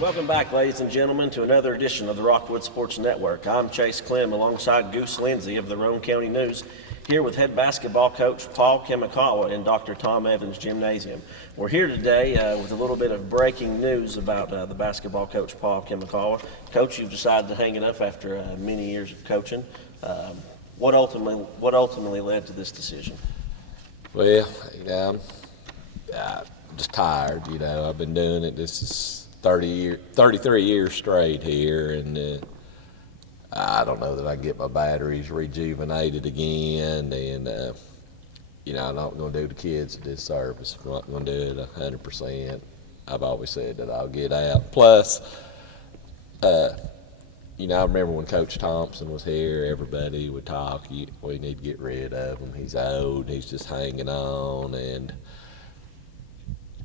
Welcome back, ladies and gentlemen, to another edition of the Rockwood Sports Network. I'm Chase Clem alongside Goose Lindsay of the Roane County News, here with head basketball coach Paul Kamikawa in Dr. Tom Evans Gymnasium. We're here today with a little bit of breaking news about the basketball coach Paul Kamikawa. Coach, you've decided to hang it up after many years of coaching. What ultimately led to this decision? Well, I'm just tired. I've been doing it. This is 33 years straight here, and I don't know that I can get my batteries rejuvenated again, and I'm not going to do the kids a disservice. I'm not going to do it 100%. I've always said that I'll get out. Plus, I remember when Coach Thompson was here, everybody would talk, we need to get rid of him. He's old, he's just hanging on, and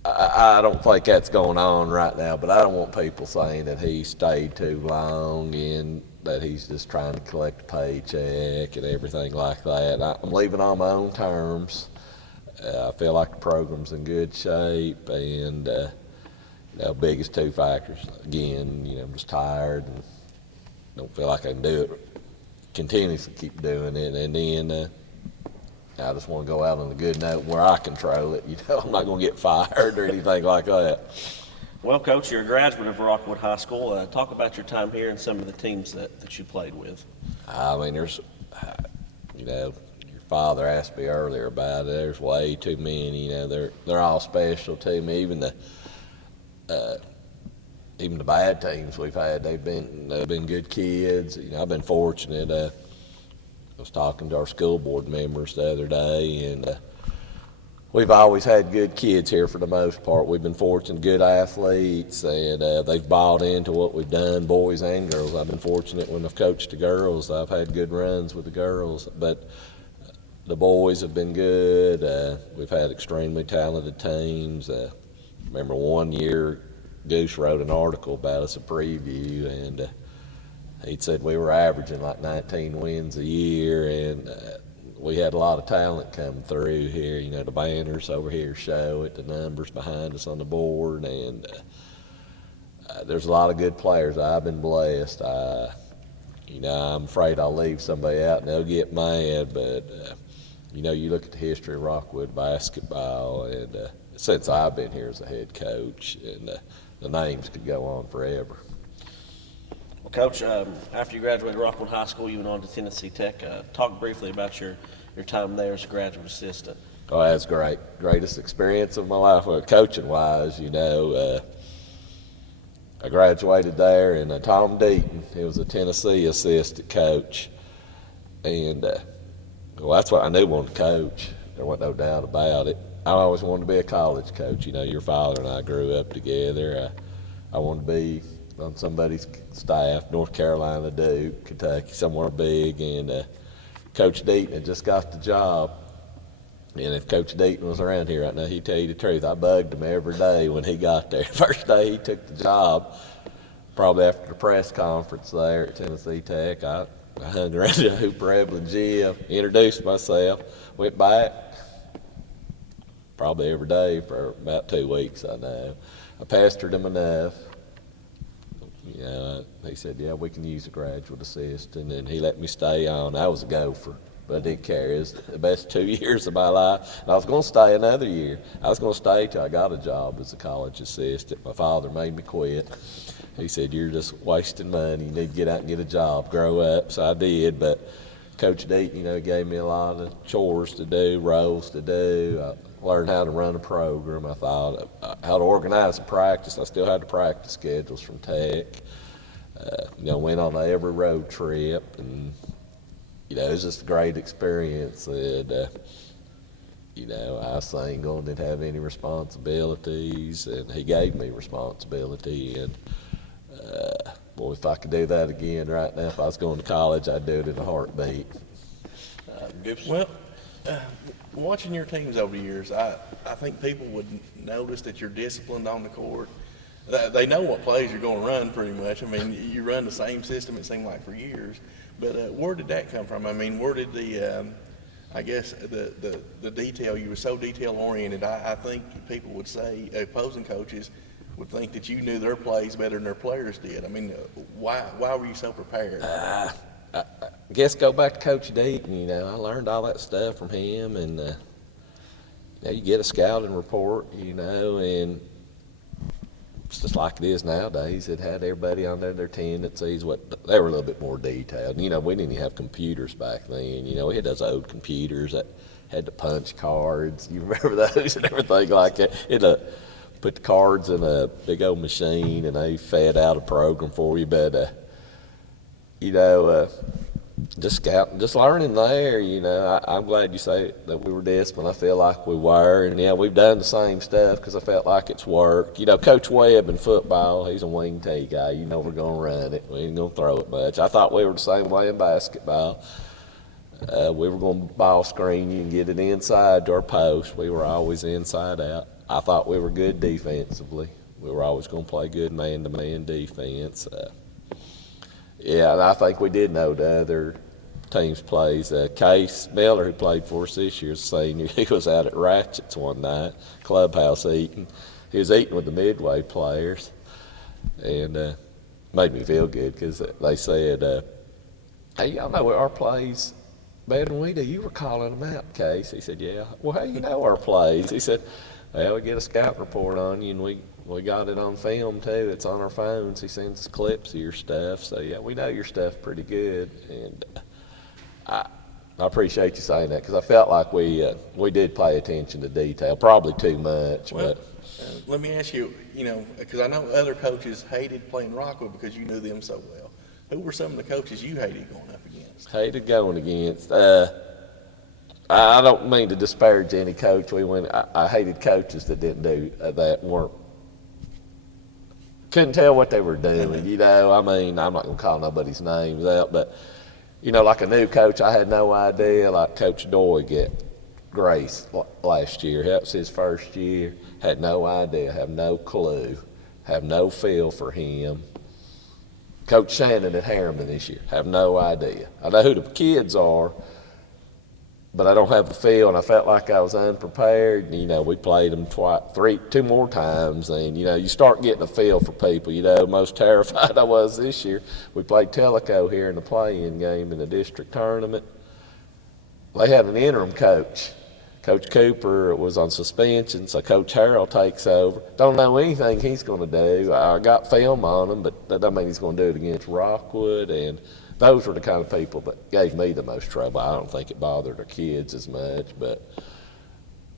I don't think that's going on right now, but I don't want people saying that he stayed too long and that he's just trying to collect a paycheck and everything like that. I'm leaving on my own terms. I feel like the program's in good shape, and biggest two factors, again, I'm just tired and don't feel like I can do it continuously, keep doing it, and then I just want to go out on a good note where I control it. I'm not going to get fired or anything like that. Well, Coach, you're a graduate of Rockwood High School. Talk about your time here and some of the teams that you played with. There's, your father asked me earlier about it. There's way too many. They're all special to me. Even the bad teams we've had, they've been good kids. I've been fortunate. I was talking to our school board members the other day, and we've always had good kids here for the most part. We've been fortunate, good athletes, and they've bought into what we've done, boys and girls. I've been fortunate when I've coached the girls. I've had good runs with the girls, but the boys have been good. We've had extremely talented teams. Remember one year, Goose wrote an article about us, a preview, and he said we were averaging like 19 wins a year, and we had a lot of talent come through here. The banners over here show it, the numbers behind us on the board, and there's a lot of good players. I've been blessed. I'm afraid I'll leave somebody out and they'll get mad, but you look at the history of Rockwood basketball, and since I've been here as a head coach, and the names could go on forever. Well, Coach, after you graduated Rockwood High School, you went on to Tennessee Tech. Talk briefly about your time there as a graduate assistant. Oh, that's great. Greatest experience of my life. Well, coaching-wise, I graduated there, and Tom Deaton, he was a Tennessee assistant coach. And, that's what I knew wanted to coach. There wasn't no doubt about it. I always wanted to be a college coach. Your father and I grew up together. I wanted to be on somebody's staff, North Carolina, Duke, Kentucky, somewhere big, and Coach Deaton had just got the job. And if Coach Deaton was around here right now, he'd tell you the truth. I bugged him every day when he got there. First day he took the job, probably after the press conference there at Tennessee Tech, I hung around the Hooper Evelyn gym, introduced myself, went back probably every day for about 2 weeks, I know. I pestered him enough. He said, yeah, we can use a graduate assistant, and he let me stay on. I was a gopher, but I didn't care. It was the best 2 years of my life, and I was going to stay another year. I was going to stay till I got a job as a college assistant. My father made me quit. He said, you're just wasting money. You need to get out and get a job, grow up. So I did, but Coach Deaton, gave me a lot of chores to do, roles to do. I learned how to run a program. I thought how to organize a practice. I still had the practice schedules from Tech. Went on every road trip, and it was just a great experience. And, I was single and didn't have any responsibilities, and he gave me responsibility. And, boy, if I could do that again right now, if I was going to college, I'd do it in a heartbeat. Well, watching your teams over the years, I think people would notice that you're disciplined on the court. They know what plays you're going to run pretty much. I mean, you run the same system, it seemed like, for years. But where did that come from? I mean, where did the detail, you were so detail-oriented, I think people would say, opposing coaches would think that you knew their plays better than their players did. I mean, why were you so prepared? I guess go back to Coach Deaton. I learned all that stuff from him, and you get a scouting report, and it's just like it is nowadays. It had everybody on their tendencies. They were a little bit more detailed. We didn't even have computers back then. We had those old computers that had the punch cards. You remember those and everything like that. It put the cards in a big old machine, and they fed out a program for you. But just learning there. I'm glad you say that we were disciplined. I feel like we were, and we've done the same stuff because I felt like it's worked. Coach Webb in football, he's a wing T guy. We're gonna run it. We ain't gonna throw it much. I thought we were the same way in basketball. We were gonna ball screen you and get it inside to our post. We were always inside out. I thought we were good defensively. We were always gonna play good man-to-man defense. And I think we did know the other team's plays. Case Miller, who played for us this year, senior, he was out at Ratchet's one night, clubhouse eating. He was eating with the Midway players, and made me feel good because they said, hey, y'all know our plays better than we do. You were calling them out, Case. He said, yeah. Well, how you know our plays? He said, well, we get a scout report on you, and we got it on film, too. It's on our phones. He sends us clips of your stuff. So, yeah, we know your stuff pretty good. And I appreciate you saying that because I felt like we did pay attention to detail, probably too much. Well, let me ask you, because I know other coaches hated playing Rockwood because you knew them so well. Who were some of the coaches you hated going up against? Hated going against. I don't mean to disparage any coach. I hated coaches that didn't do that, couldn't tell what they were doing. I mean, I'm not going to call nobody's names out, but, like a new coach, I had no idea. Like Coach Doy get Grace last year. That was his first year. Had no idea, have no clue, have no feel for him. Coach Shannon at Harriman this year, have no idea. I know who the kids are, but I don't have a feel, and I felt like I was unprepared. We played them two more times, and you start getting a feel for people. Most terrified I was this year. We played Tellico here in the play-in game in the district tournament. They had an interim coach. Coach Cooper was on suspension, so Coach Harrell takes over. Don't know anything he's going to do. I got film on him, but that doesn't mean he's going to do it against Rockwood. And those were the kind of people that gave me the most trouble. I don't think it bothered their kids as much, but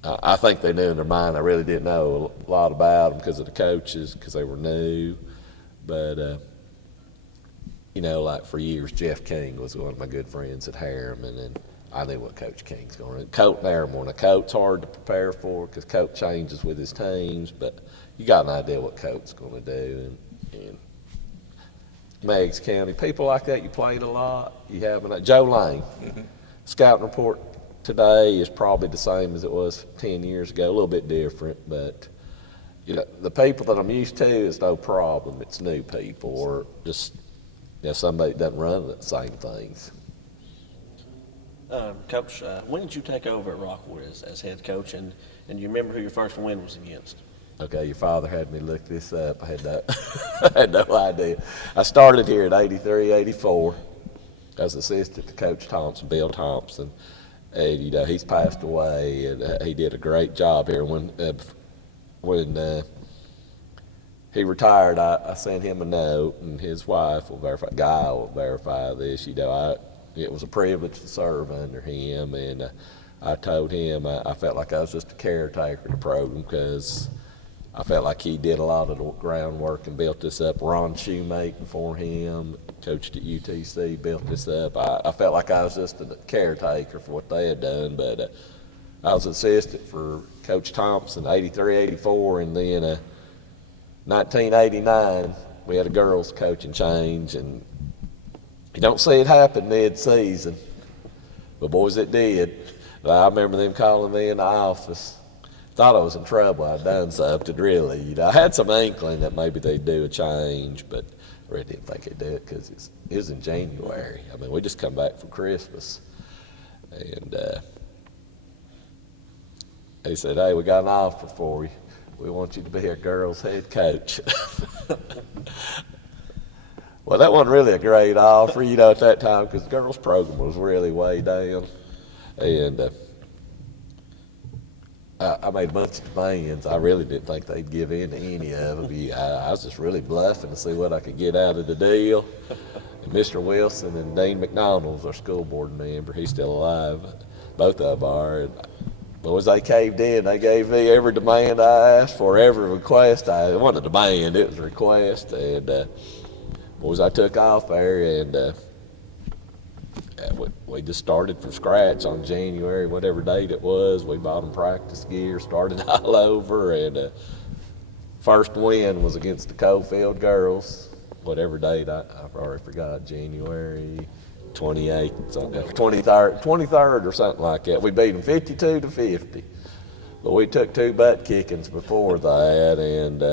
I think they knew in their mind I really didn't know a lot about them because of the coaches, because they were new. But, like for years, Jeff King was one of my good friends at Harriman, and I knew what Coach King's going to do. Coach Narramore. Now, Coach's hard to prepare for because Coach changes with his teams, but you got an idea what Coach's going to do. And Meigs County, people like that, you played a lot. You haven't. Joe Lane, scouting report today is probably the same as it was 10 years ago, a little bit different, but the people that I'm used to is no problem. It's new people or just somebody that doesn't run the same things. Coach, when did you take over at Rockwood as head coach, and you remember who your first win was against? Okay, your father had me look this up. I had no idea. I started here at 83, 84 as assistant to Coach Thompson, Bill Thompson. And, he's passed away, and he did a great job here. When he retired, I sent him a note, and his wife will verify, Guy will verify this. It was a privilege to serve under him, and I told him I felt like I was just a caretaker of the program because I felt like he did a lot of the groundwork and built this up. Ron Shoemake before him, coached at UTC, built this up. I felt like I was just a caretaker for what they had done, but I was assistant for Coach Thompson, 83, 84, and then 1989, we had a girls coaching change, and you don't see it happen mid-season, but boys, it did. I remember them calling me in the office. Thought I was in trouble. I'd done something, really. You know, I had some inkling that maybe they'd do a change, but I really didn't think they'd do it because it was in January. I mean, we just come back from Christmas, and they said, "Hey, we got an offer for you. We want you to be our girls' head coach." Well, that wasn't really a great offer, you know, at that time, because the girls' program was really way down. And I made a bunch of demands. I really didn't think they'd give in to any of them. I was just really bluffing to see what I could get out of the deal. And Mr. Wilson and Dean McDonald's our school board member. He's still alive. Both of them are. And boys, they caved in. They gave me every demand I asked for, every request. It wasn't a demand, it was a request. And boys, I took off there, and we just started from scratch on January, whatever date it was. We bought them practice gear, started all over, and first win was against the Coalfield girls, whatever date, I've already forgot, January 28th, 23rd or something like that. We beat them 52-50, but we took 2 butt kickings before that, and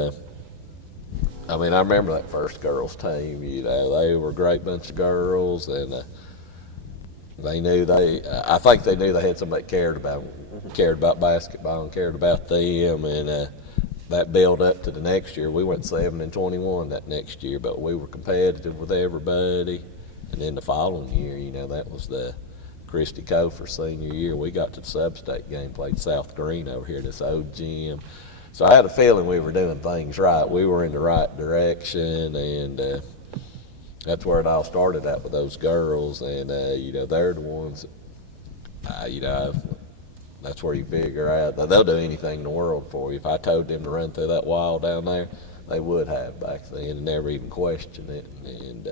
I mean, I remember that first girls team, you know, they were a great bunch of girls, and I think they knew they had somebody that cared about basketball and cared about them, and that built up to the next year. We went 7-21 that next year, but we were competitive with everybody. And then the following year, you know, that was the Christy Kofer senior year. We got to the sub-state game, played South Green over here, this old gym. So I had a feeling we were doing things right. We were in the right direction, and that's where it all started out with those girls. And, you know, they're the ones, you know, that's where you figure out that they'll do anything in the world for you. If I told them to run through that wall down there, they would have back then and never even question it. And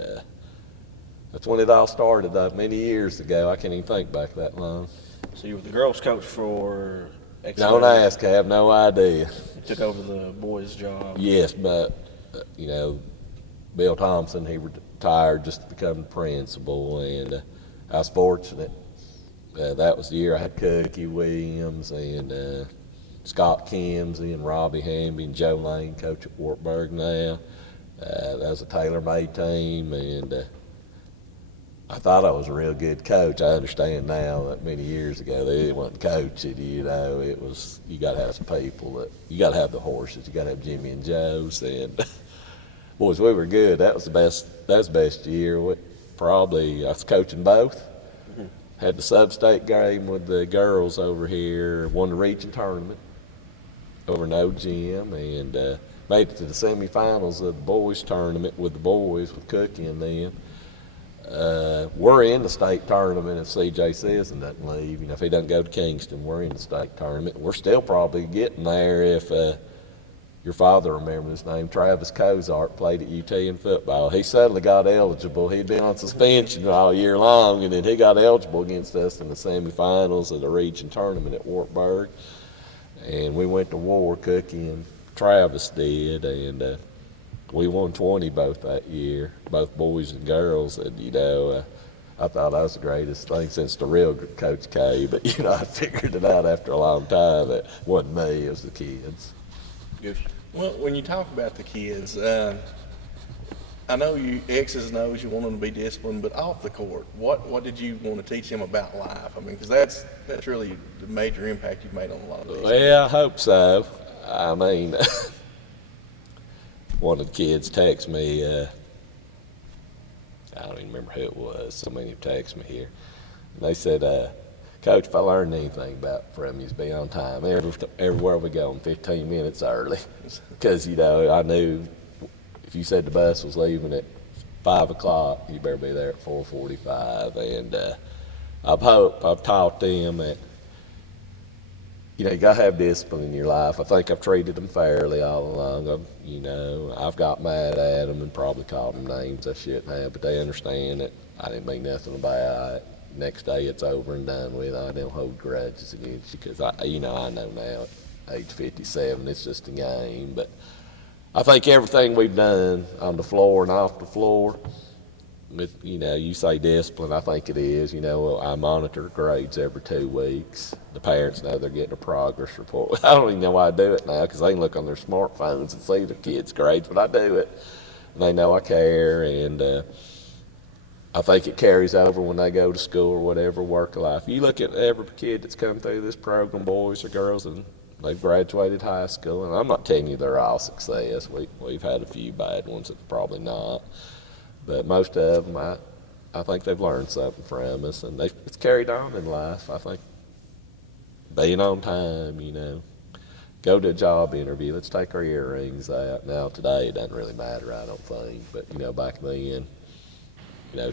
that's when it all started many years ago. I can't even think back that long. So you were the girls' coach for X Don't ask, I have no idea. You took over the boys' job. Yes, but, you know, Bill Thompson, he retired just to become the principal, and I was fortunate. That was the year I had Cookie Williams and Scott Kimsey and Robbie Hamby and Joe Lane coach at Wartburg now. That was a tailor-made team, and I thought I was a real good coach. I understand now that many years ago they wasn't coaching, you know. It was, you got to have some people you got to have the horses. You got to have Jimmy and Joe's, and boys, we were good. That was the best year. I was coaching both. Mm-hmm. Had the sub-state game with the girls over here, won the region tournament over no gym, and made it to the semifinals of the boys tournament with the boys, with Cookie and them. We're in the state tournament if C.J. Sisson doesn't leave. You know, if he doesn't go to Kingston, we're in the state tournament. We're still probably getting there if your father remembers his name, Travis Cozart, played at UT in football. He suddenly got eligible. He'd been on suspension all year long, and then he got eligible against us in the semifinals of the region tournament at Wartburg. And we went to war, Cookie and Travis did, and we won 20 both that year, both boys and girls. And, you know, I thought that was the greatest thing since the real Coach K. But, you know, I figured it out after a long time. It wasn't me, it was the kids. Good. Well, when you talk about the kids, I know you X's and O's, you want them to be disciplined, but off the court, what did you want to teach them about life? I mean, because that's really the major impact you've made on a lot of these. Well, I hope so. I mean, one of the kids texted me, I don't even remember who it was, somebody texted me here. And they said, Coach, if I learned anything from you, is be on time. Everywhere we go, 15 minutes early. Because, you know, I knew if you said the bus was leaving at 5 o'clock, you better be there at 4:45. And I've taught them that you know, you gotta have discipline in your life. I think I've treated them fairly all along. I've got mad at them and probably called them names I shouldn't have, but they understand that I didn't mean nothing about it. Next day it's over and done with. I don't hold grudges against you because I know now at age 57 it's just a game. But I think everything we've done on the floor and off the floor, you say discipline, I think it is. I monitor grades every 2 weeks. The parents know they're getting a progress report. I don't even know why I do it now because they can look on their smartphones and see their kids' grades, but I do it. And they know I care, and I think it carries over when they go to school or whatever, work life. You look at every kid that's come through this program, boys or girls, and they've graduated high school, and I'm not telling you they're all success. We've had a few bad ones that's probably not. But most of them, I think they've learned something from us, and it's carried on in life. I think being on time, go to a job interview. Let's take our earrings out. Now, today, it doesn't really matter, I don't think. But, back then, one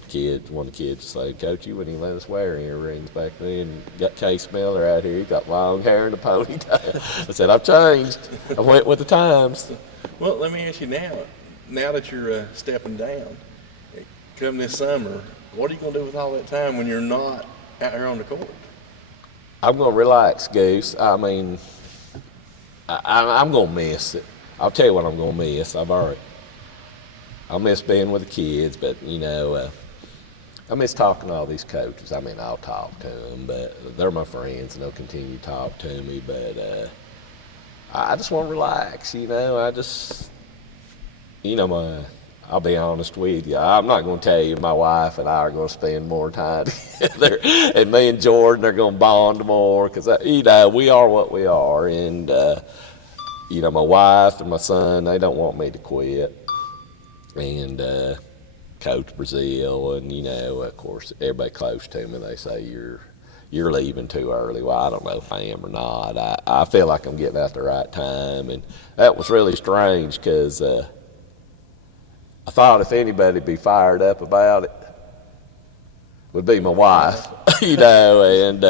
of the kids say, Coach, you wouldn't even let us wear earrings back then. Got Case Miller out here. He got long hair and a ponytail. I said, I've changed. I went with the times. Well, let me ask you now that you're stepping down, come this summer, what are you going to do with all that time when you're not out here on the court? I'm going to relax, Goose. I mean, I'm going to miss it. I'll tell you what I'm going to miss. I'll miss being with the kids, but, I miss talking to all these coaches. I mean, I'll talk to them, but they're my friends, and they'll continue to talk to me. But I just want to relax, I'll be honest with you. I'm not going to tell you my wife and I are going to spend more time together, and me and Jordan are going to bond more because, we are what we are. And, my wife and my son, they don't want me to quit. And Coach Brazil, and, of course, everybody close to me, they say you're leaving too early. Well, I don't know if I am or not. I feel like I'm getting out the right time. And that was really strange because I thought if anybody'd be fired up about it, would be my wife, and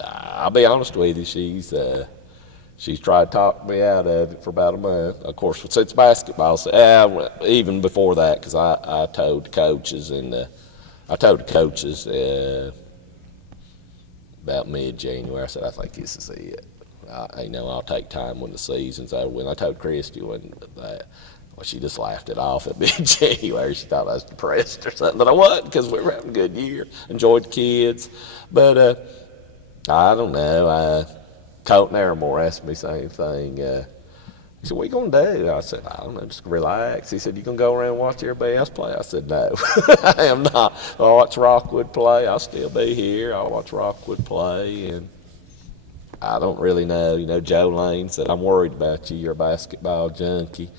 I'll be honest with you, she's tried to talk me out of it for about a month. Of course, since basketball, even before that, because I told the coaches, about mid-January, I said, I think this is it. I'll take time when the season's over. When I told Christy that, well, she just laughed it off at mid-January. She thought I was depressed or something, but I wasn't because we were having a good year, enjoyed the kids. But I don't know. Colton Aramore asked me the same thing. He said, what are you going to do? I said, I don't know, just relax. He said, you going to go around and watch everybody else play? I said, no, I am not. I'll watch Rockwood play. I'll still be here. I'll watch Rockwood play. And I don't really know. Joe Lane said, I'm worried about you. You're a basketball junkie.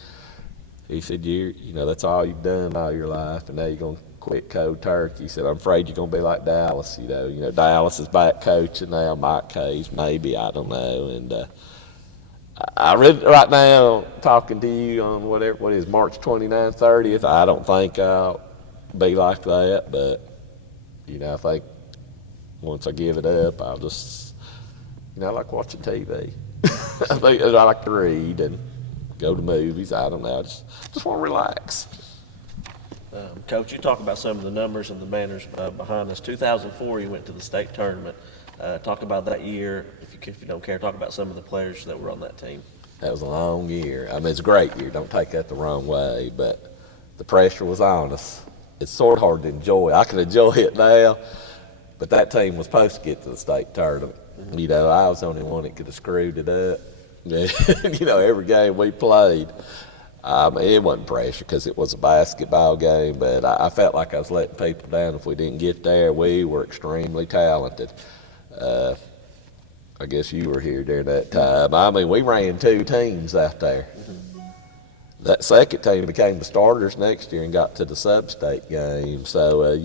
He said, that's all you've done all your life, and now you're going to quit cold turkey. He said, I'm afraid you're going to be like Dallas. Dallas is back coaching now. Mike Hayes, maybe, I don't know. And I read right now, talking to you on what is March 29th, 30th, I don't think I'll be like that, but, I think once I give it up, I'll just, I like watching TV. I like to read and go to movies. I don't know. I just want to relax. Coach, you talk about some of the numbers and the banners behind us. 2004, you went to the state tournament. Talk about that year. If you don't care, talk about some of the players that were on that team. That was a long year. I mean, it's a great year. Don't take that the wrong way, but the pressure was on us. It's sort of hard to enjoy. I can enjoy it now, but that team was supposed to get to the state tournament. Mm-hmm. I was the only one that could have screwed it up. Every game we played, it wasn't pressure because it was a basketball game, but I felt like I was letting people down if we didn't get there. We were extremely talented. I guess you were here during that time. I mean, we ran 2 teams out there. Mm-hmm. That second team became the starters next year and got to the sub-state game. So,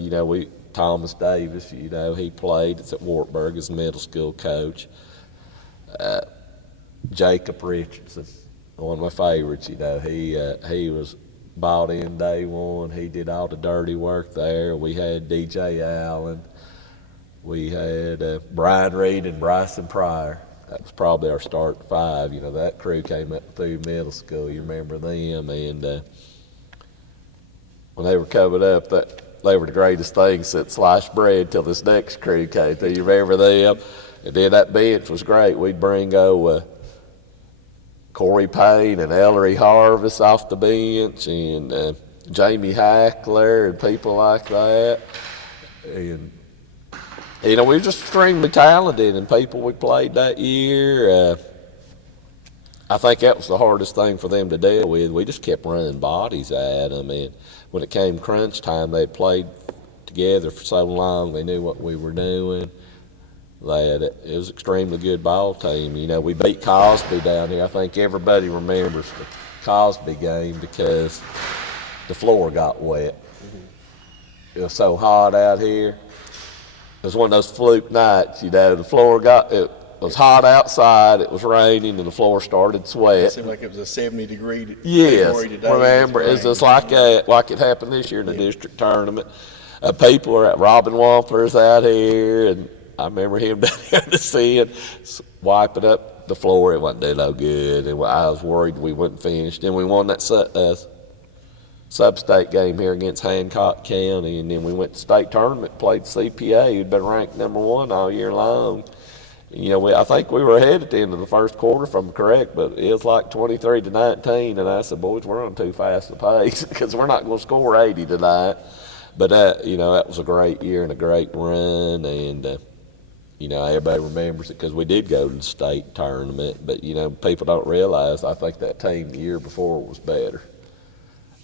Thomas Davis, he played. It's at Wartburg as a middle school coach. Jacob Richardson, one of my favorites, he was bought in day one. He did all the dirty work there. We had DJ Allen. We had Brian Reed and Bryson Pryor. That was probably our start five. You know, that crew came up through middle school. You remember them? And when they were coming up, they were the greatest thing since sliced bread till this next crew came through. You remember them? And then that bench was great. We'd bring Corey Payne and Ellery Harvest off the bench, and Jamie Hackler and people like that. And you know, we were just extremely talented, and people we played that year, I think that was the hardest thing for them to deal with. We just kept running bodies at them, and when it came crunch time, they'd played together for so long, they knew what we were doing. It was an extremely good ball team. You know, we beat Cosby down here. I think everybody remembers the Cosby game because the floor got wet. It was so hot out here. It was one of those fluke nights, you know. It was hot outside, it was raining, and the floor started sweating. It seemed like it was a 70-degree yes, today. Remember, it's just like it happened this year in the district tournament. People were at Robin Wampler's out here, and I remember him down here in the sand wiping up the floor. It wasn't doing no good, and I was worried we wouldn't finish. Then we won that sub-state game here against Hancock County, and then we went to state tournament, played CPA, who'd been ranked number one all year long. You know, I think we were ahead at the end of the first quarter, if I'm correct, but it was like 23-19, and I said, boys, we're on too fast a pace because we're not going to score 80 tonight. But, you know, that was a great year and a great run, and, you know, everybody remembers it because we did go to the state tournament. But, you know, people don't realize, I think that team the year before was better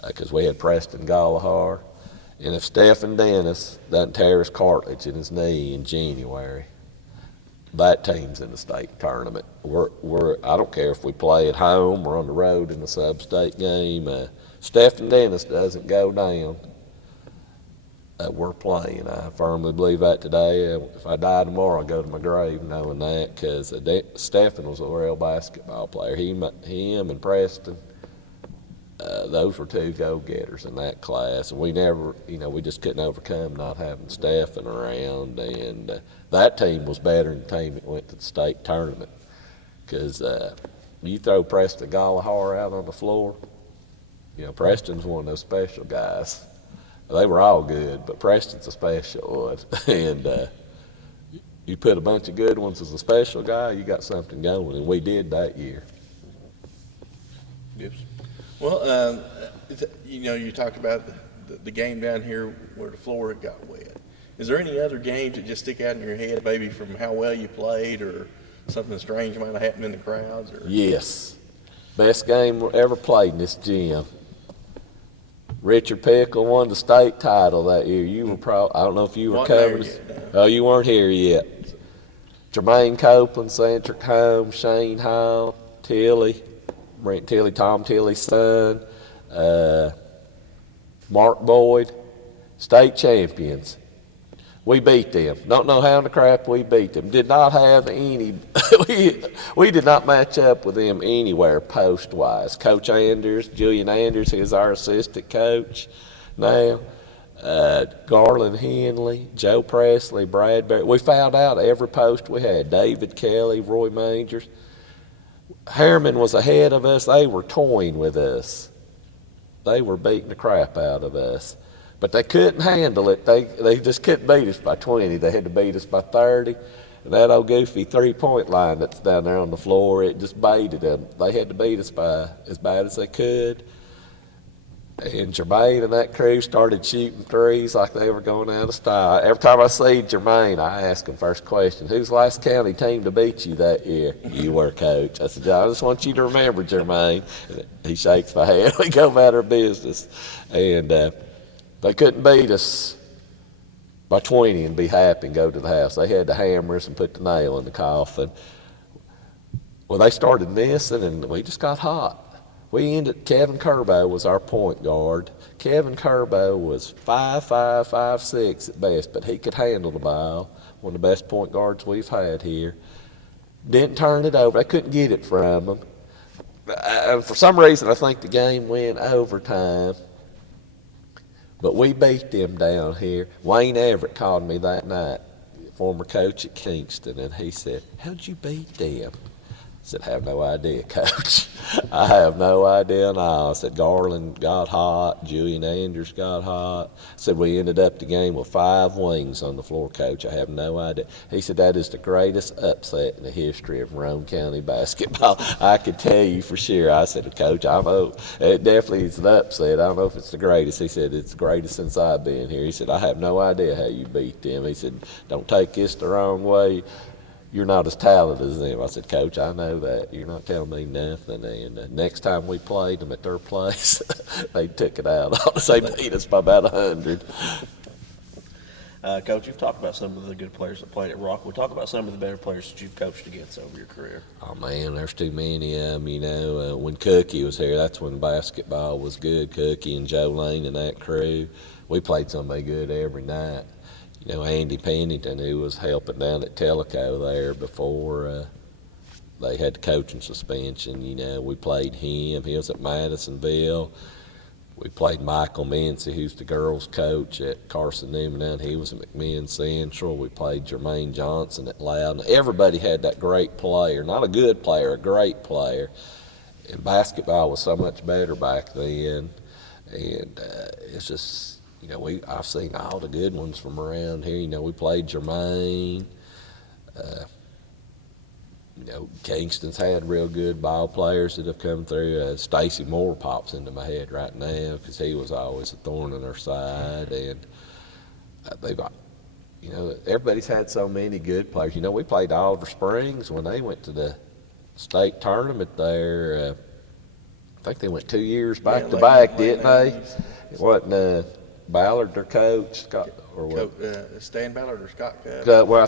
because we had Preston Gallahar. And if Stephen Dennis doesn't tear his cartilage in his knee in January, that team's in the state tournament. I don't care if we play at home or on the road in the sub-state game. Stephen Dennis doesn't go down. We're playing. I firmly believe that today. If I die tomorrow, I'll go to my grave knowing that because Stephen was a real basketball player. Him and Preston, those were two go-getters in that class. And we never, you know, we just couldn't overcome not having Stephen around. And that team was better than the team that went to the state tournament because you throw Preston Gallahar out on the floor, you know, Preston's one of those special guys. They were all good, but Preston's a special one. And you put a bunch of good ones as a special guy, you got something going, and we did that year. Yes. Well, you know, you talked about the game down here where the floor had got wet. Is there any other games that just stick out in your head, maybe from how well you played or something strange might have happened in the crowds? Or? Yes. Best game ever played in this gym. Richard Pickle won the state title that year. You were probably, I don't know if you were covering. Oh, you weren't here yet. Jermaine Copeland, Centric Holmes, Shane Hall, Tilly, Brent Tilly, Tom Tilly's son, Mark Boyd, state champions. We beat them. Don't know how in the crap we beat them. Did not have any, we did not match up with them anywhere post-wise. Coach Anders, Julian Anders, is our assistant coach now. Garland Henley, Joe Presley, Bradbury. We found out every post we had. David Kelly, Roy Mangers. Harriman was ahead of us. They were toying with us. They were beating the crap out of us. But they couldn't handle it. They just couldn't beat us by 20. They had to beat us by 30. And that old goofy three-point line that's down there on the floor, it just baited them. They had to beat us by as bad as they could. And Jermaine and that crew started shooting threes like they were going out of style. Every time I see Jermaine, I ask him first question, who's the last county team to beat you that year? You were, Coach. I said, I just want you to remember, Jermaine. And he shakes my hand. We go about our business. And they couldn't beat us by 20 and be happy and go to the house. They had to hammer us and put the nail in the coffin. Well, they started missing, and we just got hot. Kevin Curbo was our point guard. Kevin Curbo was 5'5", 5'6" at best, but he could handle the ball. One of the best point guards we've had here. Didn't turn it over. They couldn't get it from him. For some reason, I think the game went overtime. But we beat them down here. Wayne Everett called me that night. former coach at Kingston, and he said, "How'd you beat them?" I said, "I have no idea, Coach. I have no idea at all." I said, "Garland got hot. Julian Andrews got hot." I said, "We ended up the game with 5 wings on the floor, Coach. I have no idea." He said, "That is the greatest upset in the history of Roane County basketball. I could tell you for sure." I said, "Coach, I know it definitely is an upset. I don't know if it's the greatest." He said, "It's the greatest since I've been here." He said, "I have no idea how you beat them." He said, "Don't take this the wrong way. You're not as talented as them." I said, "Coach, I know that. You're not telling me nothing." And next time we played them at their place, they took it out on us. They beat us by about 100. Coach, you've talked about some of the good players that played at Rockwood. Talk about some of the better players that you've coached against over your career. Oh, man, there's too many of them. You know, when Cookie was here, that's when basketball was good. Cookie and Joe Lane and that crew. We played somebody good every night. You know, Andy Pennington, who was helping down at Tellico there before they had the coaching suspension. You know, we played him. He was at Madisonville. We played Michael Mincy, who's the girls' coach at Carson Newman. He was at McMinn Central. We played Jermaine Johnson at Loudon. Everybody had that great player. Not a good player, a great player. And basketball was so much better back then. And it's just, you know, I've seen all the good ones from around here. You know, we played Jermaine. You know, Kingston's had real good ball players that have come through. Stacy Moore pops into my head right now because he was always a thorn in our side. And they've, you know, everybody's had so many good players. You know, we played Oliver Springs when they went to the state tournament there. I think they went 2 years back to back, didn't they? It wasn't Ballard, their coach, Scott, or what? Stan Ballard or Scott Cup. Well, I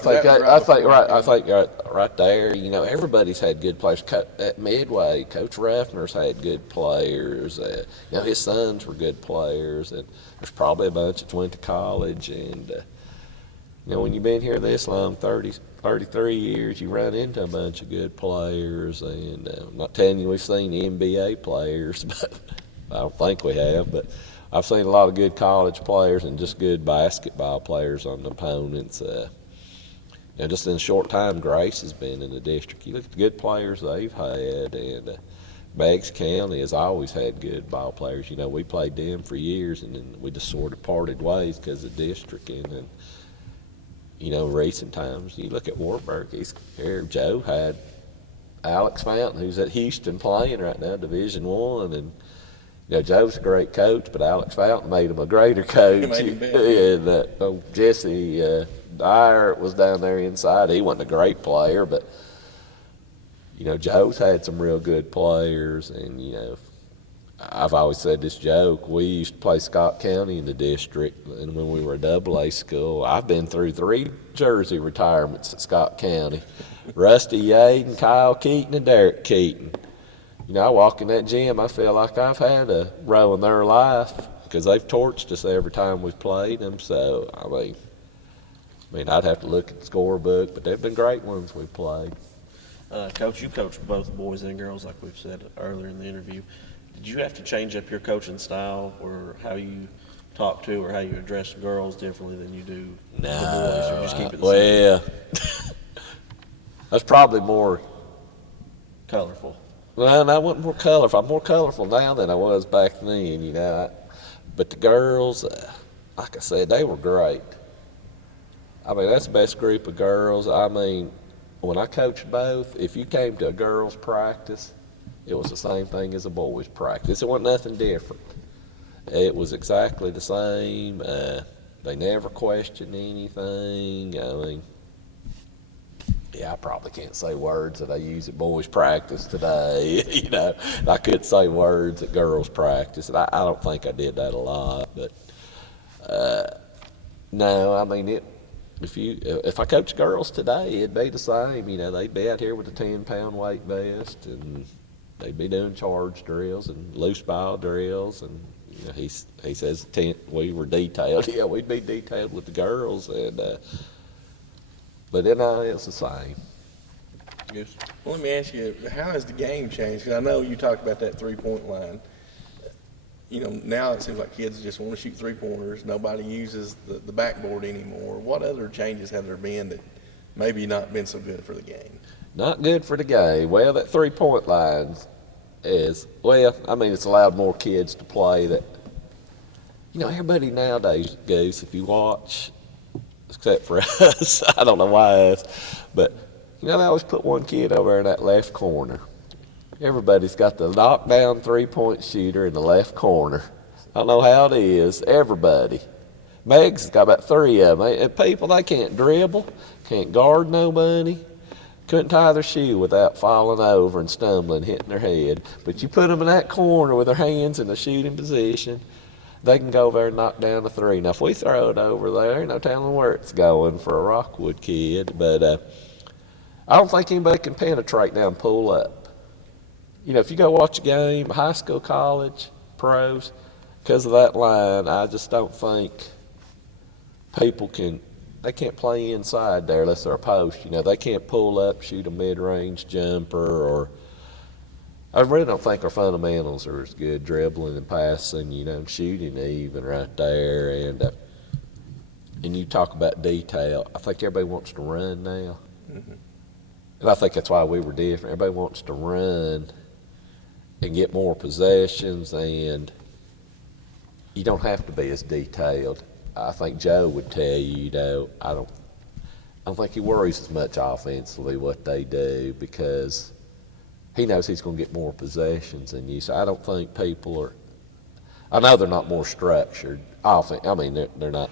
think right there. You know, everybody's had good players. At Midway, Coach Raffner's had good players. You know, his sons were good players, and there's probably a bunch that went to college. And you know, when you've been here this long, 33 years, you run into a bunch of good players. And I'm not telling you we've seen NBA players, but I don't think we have. But I've seen a lot of good college players and just good basketball players on the opponents. You know, just in a short time, Grace has been in the district. You look at the good players they've had, and Beggs County has always had good ball players. You know, we played them for years, and then we just sort of parted ways because of districting. And you know, recent times, you look at Warburg. He's here. Joe had Alex Fountain, who's at Houston playing right now, Division I, and you know, Joe's a great coach, but Alex Fountain made him a greater coach. He made him better. And Jesse Dyer was down there inside. He wasn't a great player, but you know, Joe's had some real good players. And you know, I've always said this joke. We used to play Scott County in the district, and when we were a AA school, I've been through 3 jersey retirements at Scott County. Rusty Yaden, Kyle Keaton, and Derek Keaton. You know, I walk in that gym, I feel like I've had a row in their life because they've torched us every time we've played them. So, I mean, I'd have to look at the scorebook, but they've been great ones we've played. Coach, you coached both boys and girls, like we've said earlier in the interview. Did you have to change up your coaching style or how you talk to or how you address girls differently than you do the boys? Or just keep it the same? That's probably more colorful. Well, I wasn't more colorful. I'm more colorful now than I was back then, you know. But the girls, like I said, they were great. I mean, that's the best group of girls. I mean, when I coached both, if you came to a girls' practice, it was the same thing as a boys' practice. It wasn't nothing different. It was exactly the same. They never questioned anything. I mean, yeah, I probably can't say words that I use at boys' practice today. You know, I could say words at girls' practice, and I don't think I did that a lot. But no, I mean, if I coach girls today, it'd be the same. You know, they'd be out here with a 10-pound weight vest, and they'd be doing charge drills and loose ball drills. And you know, he says we were detailed. Yeah, we'd be detailed with the girls, and but then it's the same. Yes. Well, let me ask you, how has the game changed? Because I know you talked about that 3-point line. now it seems like kids just want to shoot 3-pointers. Nobody uses the backboard anymore. What other changes have there been that maybe not been so good for the game? Not good for the game. Well, that 3-point line is, it's allowed more kids to play that, everybody nowadays, Goose, if you watch, except for us, I don't know why us, but, they always put one kid over there in that left corner. Everybody's got the knockdown 3-point shooter in the left corner. I don't know how it is. Everybody. Meg's has got about 3 of them. And people, they can't dribble, can't guard nobody, couldn't tie their shoe without falling over and stumbling, hitting their head. But you put them in that corner with their hands in the shooting position, they can go there and knock down a 3. Now, if we throw it over there, no telling where it's going for a Rockwood kid. But I don't think anybody can penetrate now and pull up. If you go watch a game, high school, college, pros, because of that line, I just don't think people they can't play inside there unless they're a post. They can't pull up, shoot a mid-range jumper, or I really don't think our fundamentals are as good, dribbling and passing, shooting even right there. And you talk about detail, I think everybody wants to run now. Mm-hmm. And I think that's why we were different. Everybody wants to run and get more possessions, and you don't have to be as detailed. I think Joe would tell you, I don't think he worries as much offensively what they do because he knows he's going to get more possessions than you. So I don't think people are. I know they're not more structured. They're not.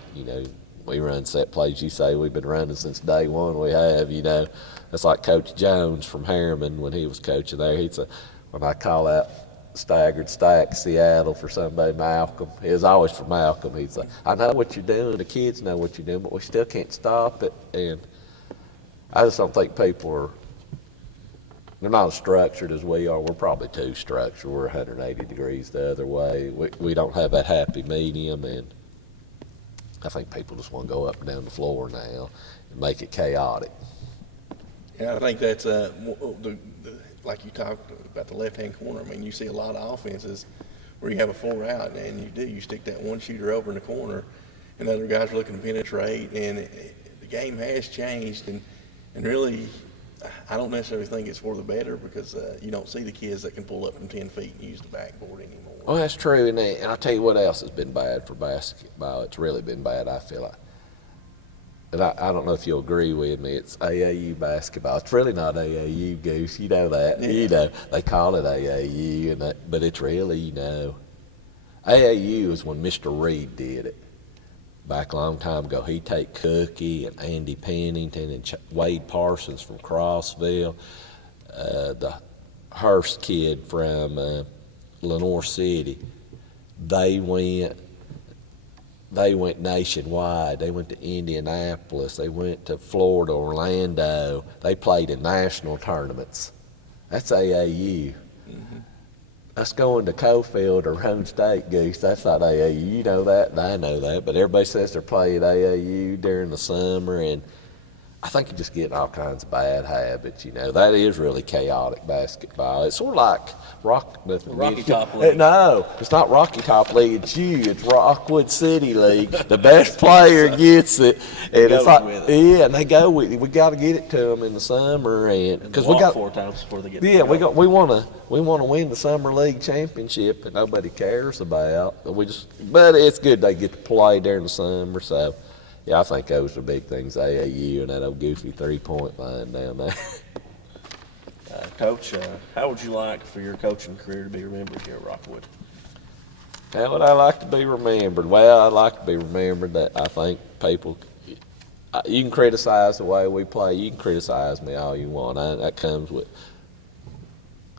We run set plays. You say we've been running since day one. We have. That's like Coach Jones from Harriman when he was coaching there. When I call out staggered stack Seattle for somebody, Malcolm, it was always for Malcolm. He's like, I know what you're doing, the kids know what you're doing, but we still can't stop it. And I just don't think they're not as structured as we are. We're probably too structured. We're 180 degrees the other way. We don't have that happy medium, and I think people just want to go up and down the floor now and make it chaotic. Yeah, I think that's like you talked about the left-hand corner. You see a lot of offenses where you have a 4 out, and you stick that one shooter over in the corner, and other guys are looking to penetrate, and the game has changed, and really, I don't necessarily think it's for the better because you don't see the kids that can pull up from 10 feet and use the backboard anymore. Well, that's true, and I'll tell you what else has been bad for basketball. It's really been bad, I feel like. And I don't know if you'll agree with me. It's AAU basketball. It's really not AAU, Goose. You know that. Yeah. They call it AAU, but it's really, AAU is when Mr. Reed did it. Back a long time ago, he'd take Cookie and Andy Pennington and Wade Parsons from Crossville, the Hurst kid from Lenore City. They went nationwide. They went to Indianapolis. They went to Florida, Orlando. They played in national tournaments. That's AAU. Mm-hmm. Us going to Cofield or Rhode State, Goose, that's not AAU. You know that, and I know that. But everybody says they're playing AAU during the summer, and I think you're just getting all kinds of bad habits, That is really chaotic basketball. It's sort of like Rocky Top League. No, it's not Rocky Top League. It's Rockwood City League. The best player gets it. And it's like, and they go with it. We got to get it to them in the summer, and because we got 4 times before they get. Yeah, we want to win the summer league championship that nobody cares about. But it's good they get to play during the summer, so. Yeah, I think those are big things, AAU and that old goofy 3-point line down there. Coach, how would you like for your coaching career to be remembered here at Rockwood? How would I like to be remembered? Well, I'd like to be remembered that I think people, you can criticize the way we play. You can criticize me all you want. That comes with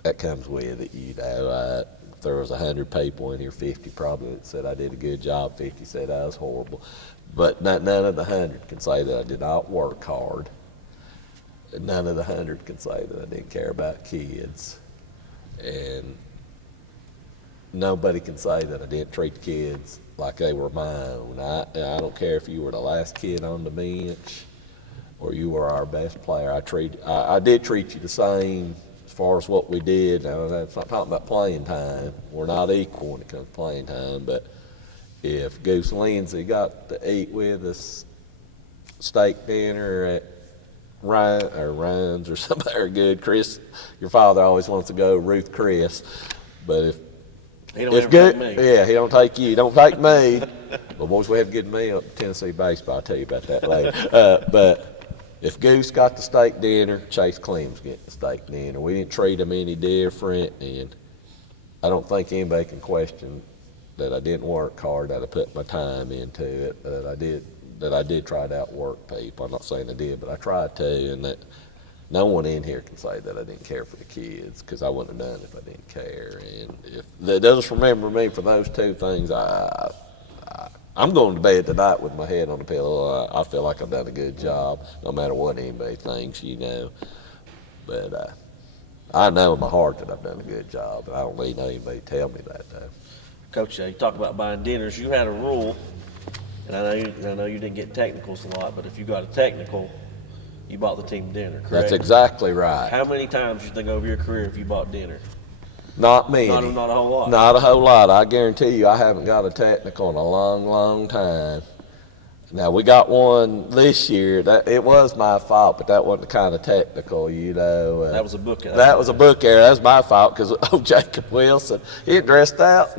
it, If there was 100 people in here, 50 probably said I did a good job, 50 said I was horrible. But none of the 100 can say that I did not work hard. None of the 100 can say that I didn't care about kids. And nobody can say that I didn't treat kids like they were my own. I don't care if you were the last kid on the bench or you were our best player. I did treat you the same as far as what we did, now that's not talking about playing time. We're not equal when it comes to playing time, but if Goose Lindsay got to eat with us steak dinner at Ryan's or somebody good, Chris, your father always wants to go Ruth Chris, but if He don't ever take me. yeah, he don't take you, don't take me. Well, boys, we have a good meal at Tennessee baseball. I'll tell you about that later. But if Goose got the steak dinner, Chase Clem's getting the steak dinner. We didn't treat him any different, and I don't think anybody can question that I didn't work hard, that I put my time into it, that I did try to outwork people. I'm not saying I did, but I tried to, and that no one in here can say that I didn't care for the kids, because I wouldn't have done it if I didn't care. And if they just remember me for those two things, I'm going to bed tonight with my head on the pillow. I feel like I've done a good job, no matter what anybody thinks, you know. But I know in my heart that I've done a good job, and I don't need anybody to tell me that, though. Coach, you talk about buying dinners. You had a rule, and I know you didn't get technicals a lot, but if you got a technical, you bought the team dinner, correct? That's exactly right. How many times you think over your career have you bought dinner? Not many. Not a whole lot. Not a whole lot. I guarantee you I haven't got a technical in a long, long time. Now, we got one this year. It was my fault, but that wasn't the kind of technical, you know. That was a book error. That was a book error. That was my fault, because Jacob Wilson, he hadn't dressed out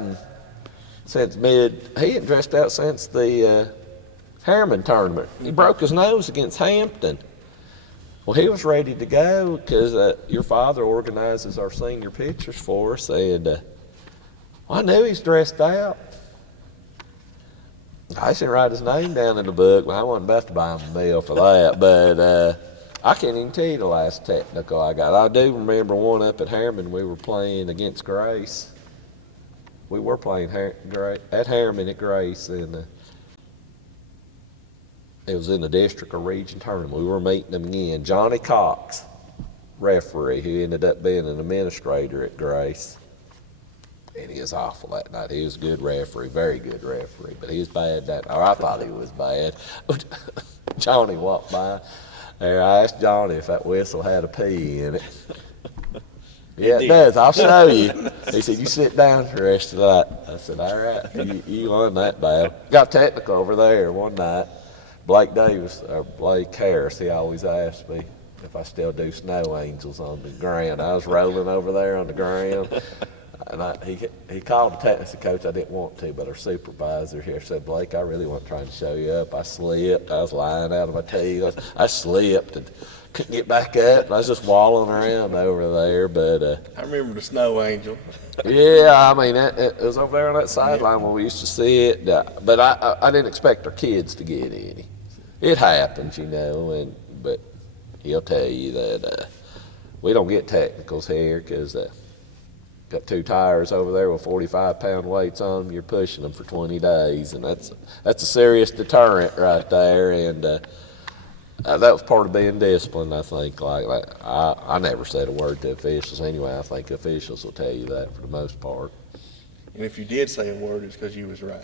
he hadn't dressed out since the Harriman tournament. He broke his nose against Hampton. Well, he was ready to go because your father organizes our senior pictures for us, and I knew he's dressed out. I didn't write his name down in the book, but I wasn't about to buy him a meal for that. But I can't even tell you the last technical I got. I do remember one up at Harriman. We were playing against Grace. We were playing at Harriman at Grace, and it was in the district or region tournament. We were meeting them again. Johnny Cox, referee, who ended up being an administrator at Grace. And he was awful that night. He was a good referee, very good referee, but he was bad that night. Or I thought he was bad. Johnny walked by there. I asked Johnny if that whistle had a P in it. Yeah, it does. I'll show you. He said, "You sit down for the rest of the night." I said, "All right, you won that battle." Got technical over there one night. Blake Harris, he always asked me if I still do snow angels on the ground. I was rolling over there on the ground, and he called the technical coach. I didn't want to, but our supervisor here said, "Blake, I really wasn't trying to show you up." I slipped. I was lying out of my teeth. I slipped and couldn't get back up, and I was just waddling around over there. But I remember the snow angel. yeah, I mean, it was over there on that sideline when we used to see it. But I didn't expect our kids to get any. It happens, you know, but he'll tell you that we don't get technicals here because got two tires over there with 45-pound weights on them. You're pushing them for 20 days, and that's a serious deterrent right there. And that was part of being disciplined, I think. I never said a word to officials anyway. I think officials will tell you that for the most part. And if you did say a word, it's because you was right.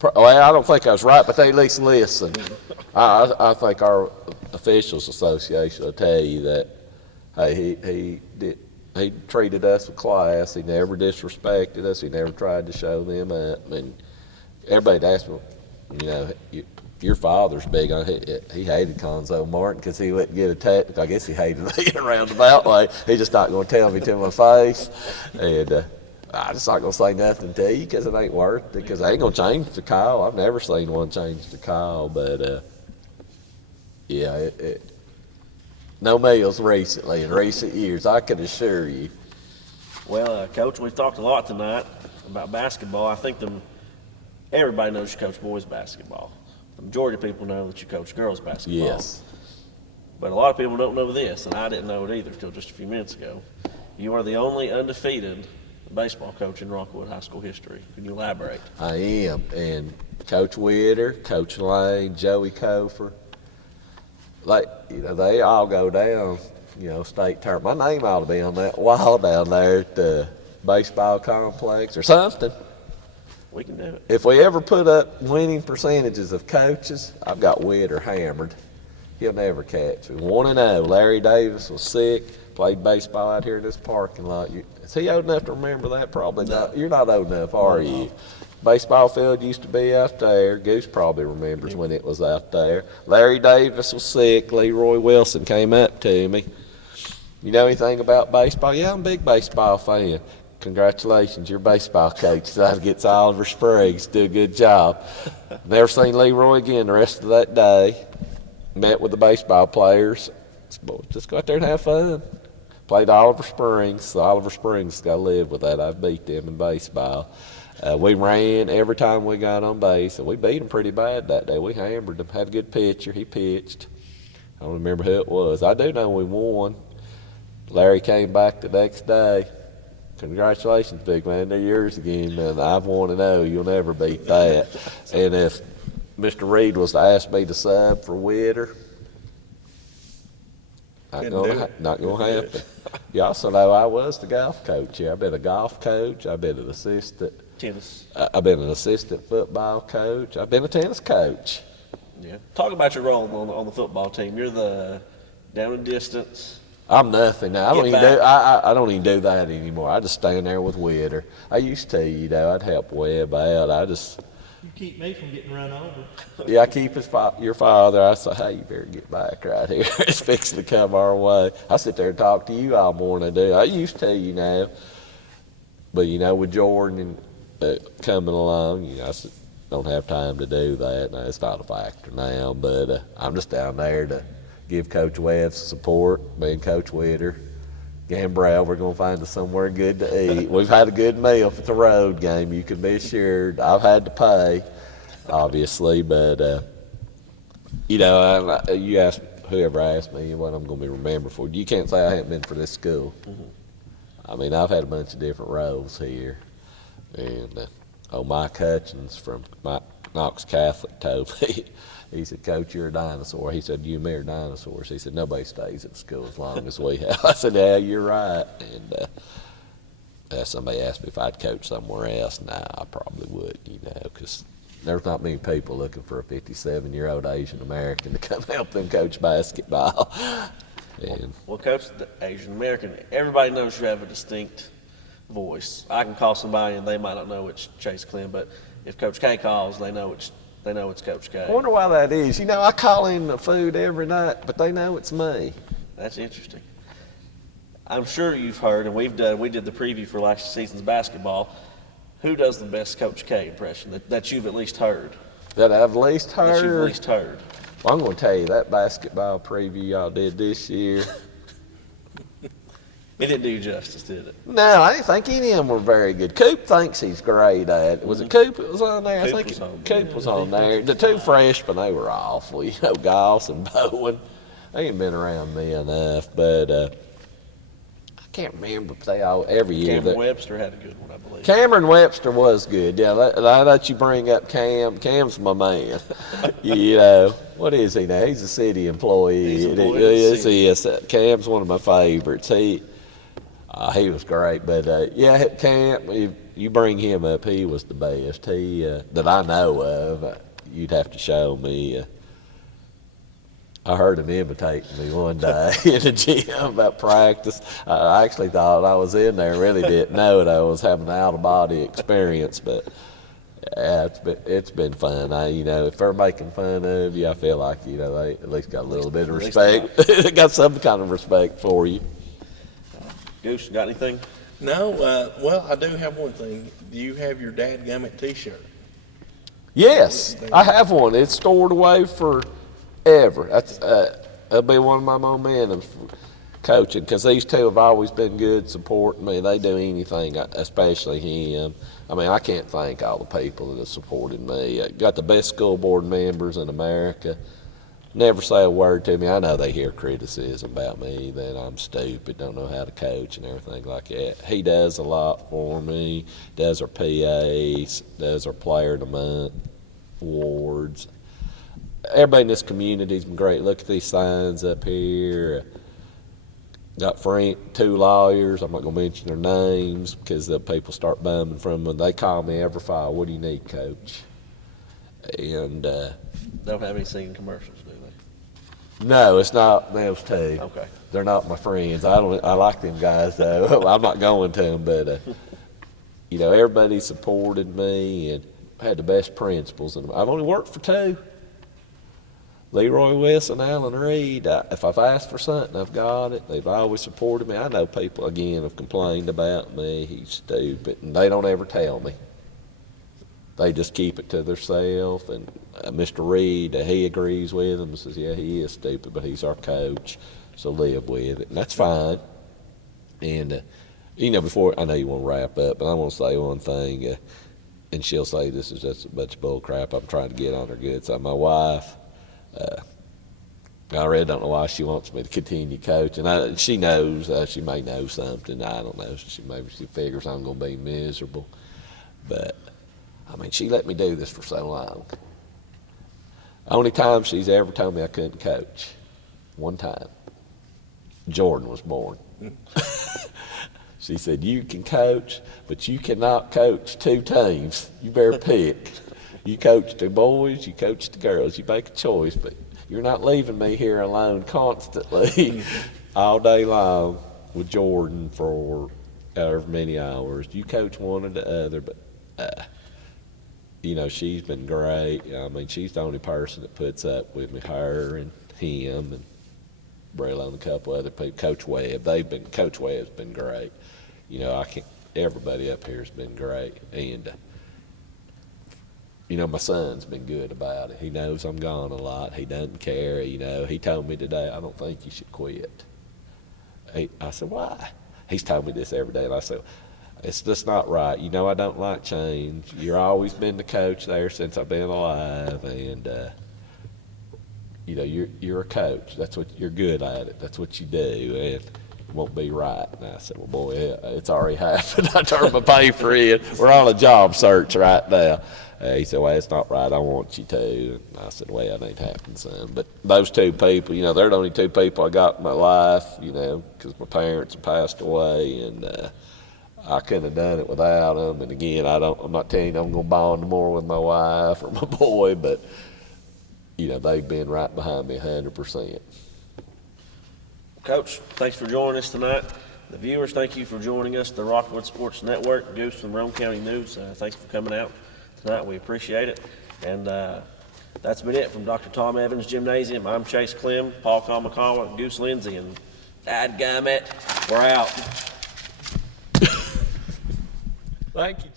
Well, I don't think I was right, but they at least listen. I think our officials association will tell you that, hey, he treated us with class. He never disrespected us. He never tried to show them up. And everybody asked me, you know, your father's big on it. He hated Conzo Martin because he wouldn't get a technical. I guess he hated me in a roundabout way. He's just not going to tell me to my face. And I'm just not going to say nothing to you because it ain't worth it, because I ain't going to change the call. I've never seen one change the call. But, yeah, no meals recently, in recent years, I can assure you. Well, Coach, we've talked a lot tonight about basketball. I think everybody knows you coach boys basketball. The majority of people know that you coach girls basketball. Yes. But a lot of people don't know this, and I didn't know it either until just a few minutes ago. You are the only undefeated baseball coach in Rockwood High School history. Can you elaborate? I am. And Coach Witter, Coach Lane, Joey Kofer, they all go down, state tournament. My name ought to be on that wall down there at the baseball complex or something. We can do it. If we ever put up winning percentages of coaches, I've got Witter hammered. He'll never catch me. 1-0. Larry Davis was sick. played baseball out here in this parking lot. Is he old enough to remember that? Probably not. You're not old enough, are you? Baseball field used to be out there. Goose probably remembers when it was out there. Larry Davis was sick. Leroy Wilson came up to me. You know anything about baseball? Yeah, I'm a big baseball fan. Congratulations, your baseball coach gets Oliver Spriggs. Do a good job. Never seen Leroy again the rest of that day. Met with the baseball players. Just go out there and have fun. Played Oliver Springs. So Oliver Springs got to live with that. I've beat them in baseball. We ran every time we got on base, and we beat them pretty bad that day. We hammered them. Had a good pitcher. He pitched. I don't remember who it was. I do know we won. Larry came back the next day. Congratulations, big man. They're yours again, man. I've won and 0. You'll never beat that. And if Mr. Reed was to ask me to sub for Witter, not gonna happen. You also know I was the golf coach here. I've been a golf coach. I've been an assistant. Tennis. I've been an assistant football coach. I've been a tennis coach. Yeah. Talk about your role on the football team. You're the down and distance. I'm nothing now. I don't Get even back. do. I don't even do that anymore. I just stand there with Witter. I used to, I'd help Webb out. You keep me from getting run over. Yeah, I keep your father. I say, hey, you better get back right here. It's fixing to come our way. I sit there and talk to you all morning, do. I used to, But, with Jordan coming along, I don't have time to do that. No, it's not a factor now, but I'm just down there to give Coach Webb support, me and Coach Witter. Gambrell, we're going to find us somewhere good to eat. We've had a good meal if it's a road game, you can be assured. I've had to pay, obviously, but, you ask whoever asked me what I'm going to be remembered for. You can't say I haven't been for this school. I mean, I've had a bunch of different roles here. And, Mike Hutchins from Knox Catholic told me, he said, Coach, you're a dinosaur. He said, you and me are dinosaurs. He said, nobody stays at school as long as we have. I said, yeah, you're right. And somebody asked me if I'd coach somewhere else. Nah, I probably would, because there's not many people looking for a 57-year-old Asian American to come help them coach basketball. Well, Coach, the Asian American, everybody knows you have a distinct voice. I can call somebody and they might not know it's Chase Clem, but if Coach K calls, they know it's Coach K. I wonder why that is. I call in the food every night, but they know it's me. That's interesting. I'm sure you've heard, and we did the preview for last season's basketball. Who does the best Coach K impression that you've at least heard? That I've at least heard? That you've at least heard. Well, I'm going to tell you, that basketball preview y'all did this year. It didn't do you justice, did it? No, I didn't think any of them were very good. Coop thinks he's great at it. Was it Coop that was on there? Coop was on there. The two freshmen, they were awful. Goss and Bowen. They ain't been around me enough, but I can't remember. But they all every year. Cameron Webster had a good one, I believe. Cameron Webster was good. Yeah, I let you bring up Cam. Cam's my man. What is he now? He's a city employee. He is. Cam's one of my favorites. He was great, but Cam, if you bring him up, he was the best. He that I know of. You'd have to show me. I heard him imitating me one day in the gym about practice. I actually thought I was in there. Really didn't know it. I was having an out-of-body experience, but yeah, it's been fun. If they're making fun of you, I feel like they at least got a little bit of respect. They got some kind of respect for you. Goose, got anything? No, well, I do have one thing. Do you have your Dadgummit t-shirt? Yes, I have one. It's stored away forever. That'll be one of my momentums for coaching, because these two have always been good supporting me. They do anything, especially him. I can't thank all the people that have supported me. Got the best school board members in America. Never say a word to me. I know they hear criticism about me, that I'm stupid, don't know how to coach and everything like that. He does a lot for me, does our PAs, does our Player of the Month awards. Everybody in this community's been great. Look at these signs up here. Got two lawyers. I'm not going to mention their names because the people start bumming from them. They call me every fall, what do you need, Coach? And Don't have any singing commercials, do they? No, it's not those two. Okay. They're not my friends. I like them guys though. I'm not going to them, but you know, everybody supported me and had the best principals. And I've only worked for two. Leroy Wilson, Alan Reed. If I've asked for something, I've got it. They've always supported me. I know people again have complained about me. He's stupid, and they don't ever tell me. They just keep it to themselves. And Mr. Reed, he agrees with them. Says, yeah, he is stupid, but he's our coach, so live with it, and that's fine. And you know, before I know you want to wrap up, but I want to say one thing. And she'll say this is just a bunch of bull crap. I'm trying to get on her good side. My wife. I really don't know why she wants me to continue coaching. She knows. She may know something. I don't know. Maybe she figures I'm going to be miserable. But, I mean, she let me do this for so long. Only time she's ever told me I couldn't coach. One time. Jordan was born. She said, you can coach, but you cannot coach two teams. You better pick. You coach the boys, you coach the girls. You make a choice, but you're not leaving me here alone constantly all day long with Jordan for however many hours. You coach one or the other, but, you know, she's been great. I mean, she's the only person that puts up with me, her and him and Brayla and a couple other people. Coach Webb, Coach Webb's been great. You know, everybody up here has been great. And, you know, my son's been good about it. He knows I'm gone a lot. He doesn't care. You know, he told me today, I don't think you should quit. I said, why? He's told me this every day. And I said, it's just not right. You know, I don't like change. You've always been the coach there since I've been alive. And, you know, you're a coach. That's what you're good at it. That's what you do. And it won't be right. And I said, well, boy, it's already happened. I turned my paper in. We're on a job search right now. He said, well, it's not right. I want you to. And I said, well, it ain't happening, son. But those two people, you know, they're the only two people I got in my life, you know, because my parents have passed away. And I couldn't have done it without them. And again, I'm not telling you I'm going to bond more with my wife or my boy, but, you know, they've been right behind me 100%. Coach, thanks for joining us tonight. The viewers, thank you for joining us. The Rockwood Sports Network, Goose from Rome County News. Thanks for coming out tonight. We appreciate it. And that's been it from Dr. Tom Evans Gymnasium. I'm Chase Clem, Paul Kamikawa, Goose Lindsay, and Dad Gummit. We're out. Thank you,